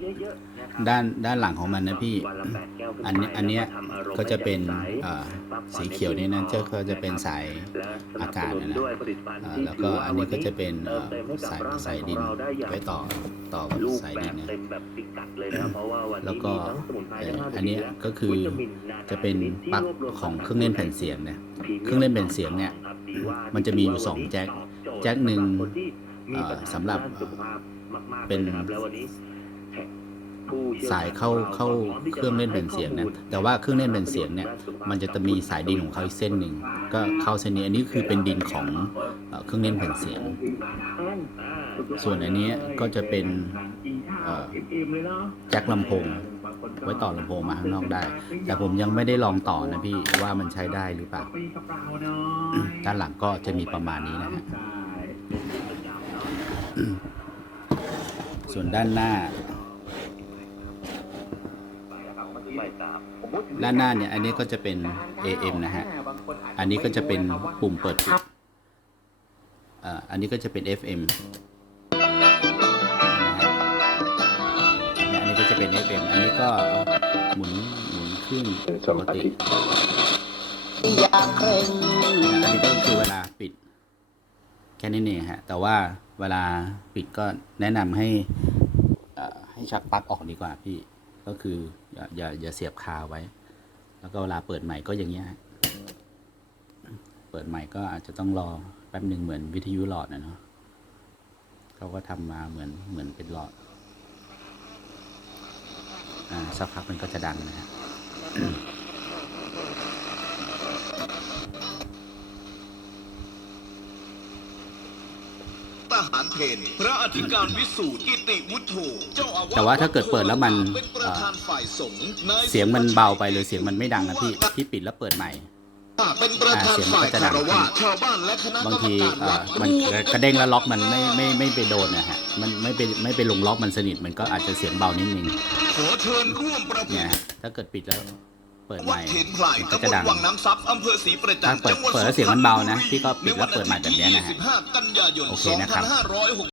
เยอะๆนะครับด้านด้านหลังของมันนะพี่ วันละแปดแก้วขึ้อันนี้อันเนี้ยแล้วทำอารมณ์ก็จะเป็นให้แจ่มใส เอ่อพักผ่อสีเขียวนี่นะก็จะเป็นสาย และสนับสนุนอากาศนะนะด้วยผลิตภัณฑ์อ่าที่แล้วก็ถืว่าอันนี้ก็จะเป็นเติมเต็มให้กับสายร่างสากายยขอดิงนเราได้อย่าง ไว้ต่อต่อกับรูปสายแบดินบนะ เต็มแบบพิกัดเลยนะเพราะว่าวันแล้วนี้ก็มีทั้งสมุนไพรทั้งห้าอันเนี้ยชดก็คือวิตามินนานาจะเป็นชดที่ปลั๊กรวบรวมของสารเครื่องเล่นแผ่นเสียงเนี่ยพรีมียมเครื่องเล่นแผ่นเสียงเนี่ยครับดีว่ามันจะมีอยู่สองแจ็คตอบโจทย์แจ็คหนึ่งสำรับคนที่มีปัญหาเอ่อสำหรับด้านสุขภาพมากๆเป็น ลยนะครับแล้ววันนี้แขกผู้ชี่วชญสายเข้าของรเข้าก็พร้อมที่จะเครื่องเล่นแผ่นเสียงนะให้ข้อมูลแต่ว่าเครื่องเล่นแผ่นเสียงเนี่ย มันจะมีสายดินของเขาอีกเส้นหนึ่งก็เข้าเส้นนี้อันนี้คือเป็นดินของเอ่อเครื่องเล่นแผ่นเสียง ส่วนอันนี้ก็จะเป็นเอ่อแจ็คลำโพงไว้ต่อลำโพงมาข้างนอกได้ แต่ผมยังไม่ได้ลองต่อนะพี่ว่ามันใช้ได้หรือเปล่าด้านหลังก็จะมีประมาณนี้นะฮะส่วนด้านหน้า ด้านหน้าเนี่ยอันนี้ก็จะเป็น AM นะฮะ อันนี้ก็จะเป็นปุ่มเปิดปิดเอ่ออันนี้ก็จะเป็น FM นะฮะเนี่ยอันนี้ก็จะเป็น FM อันนี้ก็หมุนหมุนขึ้นปกติอยากเกรงอันนี้ก็คือเวลาปิด แค่นี้เองฮะ แต่ว่าเวลาปิดก็แนะนำให้เอ่อให้ชักปลั๊กออกดีกว่าพี่ ก็คืออย่าอย่าอย่าเสียบคาไว้ แล้วก็เวลาเปิดใหม่ก็อย่างเงี้ยเปิดใหม่ก็อาจจะต้องรอแป๊บหนึ่งเหมือนวิทยุหลอดนะเนาะเขาก็ทำมาเหมือนเหมือนเป็นหลอด อ่าสักพักมันก็จะดังนะฮะ ทหารเพนพระอธิการวิสูตรกิติวุฒโธเจ้าอาวาสแต่ว่าถ้าเกิดเปิดแล้วมัน เป็นประธานฝ่ายสงฆ์นายเสียงมันเบาไปหรือเสียงมันไม่ดังนะพี่พี่ปิดแล้วเปิดใหม่ เป็นประธานฝ่ายคารวะชาวบ้านและคณะกบางรรมทีการเอ่วัอดมันกระเด้งแล้วล็อกมันไม่ไม่ไม่ไปโดนนะฮะมันไม่ไปไม่ไปลงล็อกมันสนิทมันก็อาจจะเสียงเบานิดนึงขอเชิญร่วมประเพเนี่ยณีฮะถ้าเกิดปิดแล้ว เปิดใหวัดม่เถนพลายมันก็ตำบจะลดัง วังน้ำซับอำเภอศรีประจันทร์ถ้าเปิดจังหวัดเปิดแล้วเสียงมันเบานะพี่ก็ปิดแล้วเปิดใหม่แบบเนี้ยนะฮะ25กันยายนโอเคนะครับ 2560